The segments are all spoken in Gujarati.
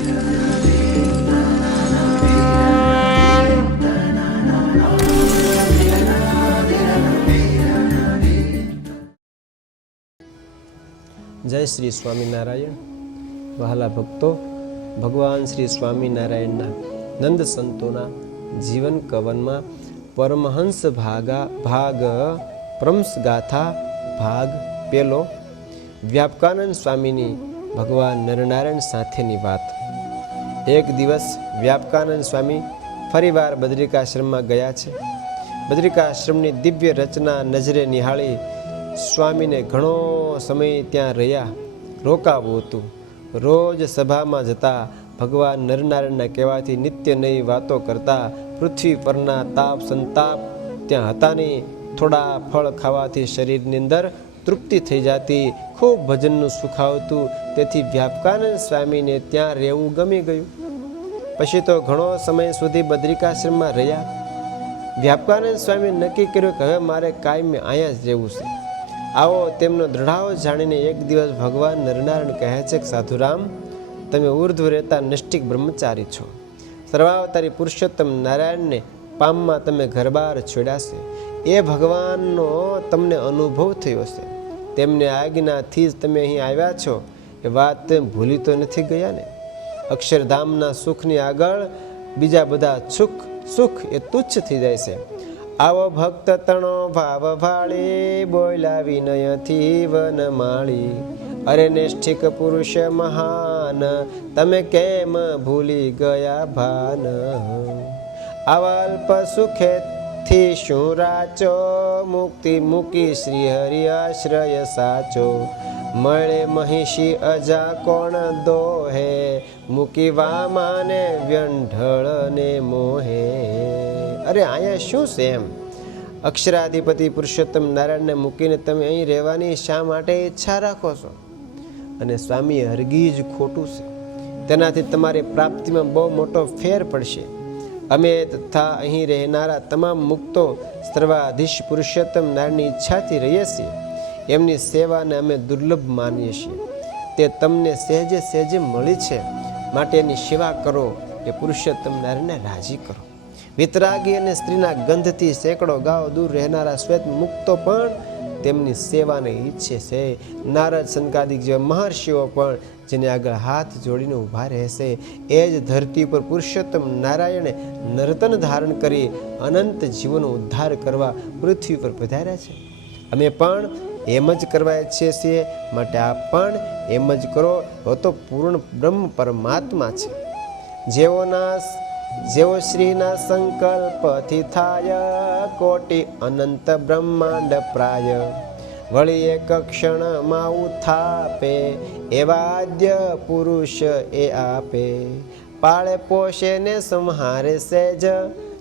જય શ્રી સ્વામિનારાયણ. વહાલા ભક્તો, ભગવાન શ્રી સ્વામિનારાયણના નંદ સંતોના જીવન કવનમાં પરમહંસ ભાગ પ્રંસ ગાથા ભાગ પેલો, વ્યાપકાનંદ સ્વામીની ભગવાન નરનારાયણ સાથેની વાત. એક દિવસ વ્યાપકાનંદ સ્વામી ફરીવાર બદ્રિકાશ્રમમાં ગયા છે. બદ્રિકાશ્રમની દિવ્ય રચના નજરે નિહાળી સ્વામીને ઘણો સમય ત્યાં રહ્યા રોકાવું હતું. રોજ સભામાં જતા ભગવાન નરનારાયણના કહેવાથી નિત્ય નવી વાતો કરતા. પૃથ્વી પરના તાપ સંતાપ ત્યાં હતા નહીં. થોડા ફળ ખાવાથી શરીરની અંદર તૃપ્તિ થઈ જતી. ખૂબ ભજનનું સુખ આવતું. તેથી વ્યાપકાનંદ સ્વામીને ત્યાં રહેવું ગમી ગયું. પછી તો ઘણો સમય સુધી બદ્રિકાશ્રમમાં રહ્યા. વ્યાપકાનંદ સ્વામી નક્કી કર્યું કે હવે મારે કાયમી અહીંયા જ રહેવું છે. આવો તેમનો દ્રઢાવ જાણીને એક દિવસ ભગવાન નરનારાયણ કહે છે કે સાધુરામ, તમે ઉર્ધ્વ રહેતા નૈષ્ટિક બ્રહ્મચારી છો. સર્વાવતારી પુરુષોત્તમ નારાયણને પામમાં તમે ઘરબાર છોડ્યા છે. એ ભગવાનનો તમને અનુભવ થયો છે. તેમને આજ્ઞાથી જ તમે અહીં આવ્યા છો. એ વાત તમે ભૂલી તો નથી ગયા ને? અક્ષરધામના સુખની આગળ બીજા બધા સુખ એ તુચ્છ થઈ જાય છે. આવો ભક્ત તણો ભાવ ભાળી, બોલ્યા વિનયથી વનમાળી. અરે નિષ્ઠિક પુરુષ મહાન, તમે કેમ ભૂલી ગયા ભાન? આવા અલ્પ સુખેથી શું રાચો, મુક્તિ મૂકી શ્રી હરિ આશ્રય સાચો. મળે મહિષી અજા કોણ દોહે, મૂકી વામાને વ્યંઢળને મોહે. અરે અહીંયા શું છે એમ? અક્ષરાધિપતિ પુરુષોત્તમ નારાયણને મૂકીને તમે અહીં રહેવાની શા માટે ઈચ્છા રાખો છો? અને સ્વામી હરગી જ ખોટું છે. તેનાથી તમારી પ્રાપ્તિમાં બહુ મોટો ફેર પડશે. અમે તથા અહીં રહેનારા તમામ મુક્તો સર્વાધીશ પુરુષોત્તમ નારાયણની ઈચ્છાથી રહીએ છીએ. એમની સેવાને અમે દુર્લભ માનીએ છીએ. તે તમને સહેજે સહેજે મળી છે, માટે એની સેવા કરો. એ પુરુષોત્તમ નારાયણને રાજી કરો. વિતરાગી અને સ્ત્રીના ગંધથી સેંકડો ગાવ દૂર રહેનારા શ્વેત મુક્તો પણ તેમની સેવાને ઈચ્છે છે. નારદ સંકાદિક જેવા મહર્ષિઓ પણ જેને આગળ હાથ જોડીને ઊભા રહેશે. એ જ ધરતી પર પુરુષોત્તમ નારાયણે નર્તન ધારણ કરી અનંત જીવનો ઉદ્ધાર કરવા પૃથ્વી પર પધાર્યા છે. અમે પણ એમ જ કરવા ઈચ્છીએ છીએ. માટે આપ પણ એમ જ કરો. તો પૂર્ણ બ્રહ્મ પરમાત્મા છે. જેવો શ્રીના સંકલ્પથી થાય, કોટી અનંત બ્રહ્માંડ પ્રાય. વળી એક ક્ષણમાં ઉથાપે, એવા આદ્ય પુરુષ એ આપે. પાળે પોષે ને સંહારે સેજ,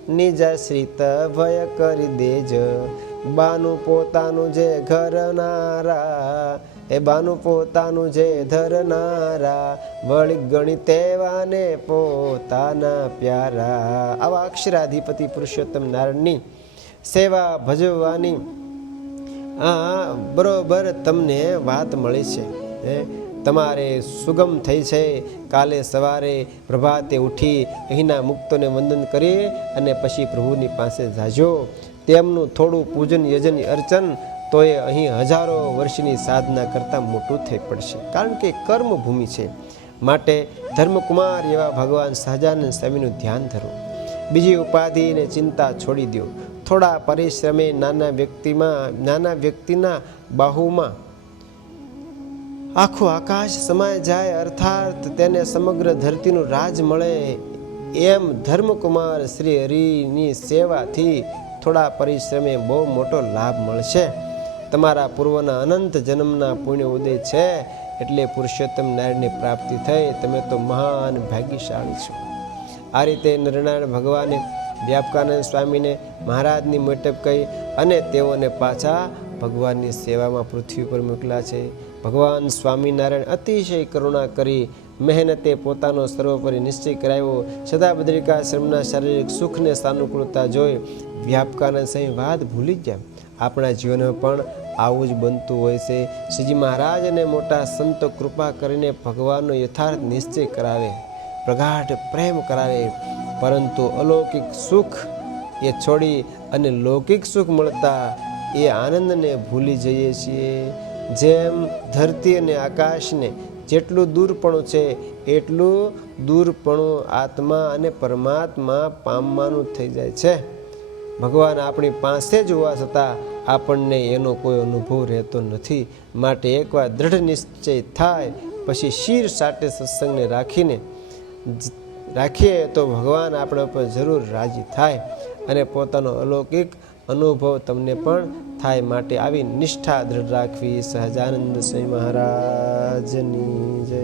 નિજાશ્રિત ભય કરી દેજ. બાનું પોતાનું જે ઘરનારા, એ બાનું પોતાનું જે ધરનારા. વળી ગણી તેવાને પોતાના પ્યારા. આવા અક્ષરાધિપતિ પુરુષોત્તમ નારાયણની સેવા ભજવવાની બરોબર તમને વાત મળી છે. તમારે સુગમ થઈ છે. કાલે સવારે પ્રભાતે ઉઠી અહીંના મુક્તોને વંદન કરી અને પછી પ્રભુની પાસે જાજો. તેમનું થોડું પૂજન યજન અર્ચન તો એ અહીં હજારો વર્ષની સાધના કરતાં મોટું થઈ પડશે. કારણ કે કર્મભૂમિ છે. માટે ધર્મકુમાર એવા ભગવાન સહજાનંદ સ્વામીનું ધ્યાન ધરો. બીજી ઉપાધિને ચિંતા છોડી દો. થોડા પરિશ્રમે નાના વ્યક્તિના બાહુમાં આખું આકાશ સમાય જાય. અર્થાત તેને સમગ્ર ધરતીનું રાજ મળે. એમ ધર્મકુમાર શ્રી હરિની સેવાથી થોડા પરિશ્રમે બહુ મોટો લાભ મળશે. તમારા પૂર્વના અનંત જન્મના પુણ્ય ઉદય છે એટલે પુરુષોત્તમ નારાયણની પ્રાપ્તિ થઈ. તમે તો મહાન ભાગ્યશાળી છો. આ રીતે નરનારાયણ ભગવાને વ્યાપકાનંદ સ્વામીને મહારાજની મંડપ કહી અને તેઓને પાછા ભગવાનની સેવામાં પૃથ્વી પર મોકલ્યા છે. ભગવાન સ્વામિનારાયણ અતિશય કરુણા કરી મહેનતે પોતાનો સર્વોપરી નિશ્ચય કરાવ્યો. સદા બદ્રિકાશ્રમના શારીરિક સુખને સાનુકૂળતા જોઈ વ્યાપકાનંદ સ્વામી વાત ભૂલી ગયા. આપણા જીવનમાં પણ આવું જ બનતું હોય છે. શ્રીજી મહારાજ અને મોટા સંતો કૃપા કરીને ભગવાનનો યથાર્થ નિશ્ચય કરાવે. પ્રગાઢ પ્રેમ કરાવે, પરંતુ અલૌકિક સુખ એ છોડી અને લૌકિક સુખ મળતા એ આનંદને ભૂલી જઈએ છીએ. જેમ ધરતી અને આકાશને જેટલું દૂરપણું છે એટલું દૂરપણું આત્મા અને પરમાત્મા પામવાનું થઈ જાય છે. ભગવાન આપણી પાસે જ હોવા છતાં આપણને એનો કોઈ અનુભવ રહેતો નથી. માટે એકવાર દ્રઢ નિશ્ચય થાય પછી શિર સાટે સત્સંગને રાખીએ તો ભગવાન આપણા ઉપર જરૂર રાજી થાય અને પોતાનો અલૌકિક અનુભવ તમને પણ થાય. માટે આવી નિષ્ઠા દ્રઢ રાખવી. સહજાનંદ સ્વામી મહારાજની જય.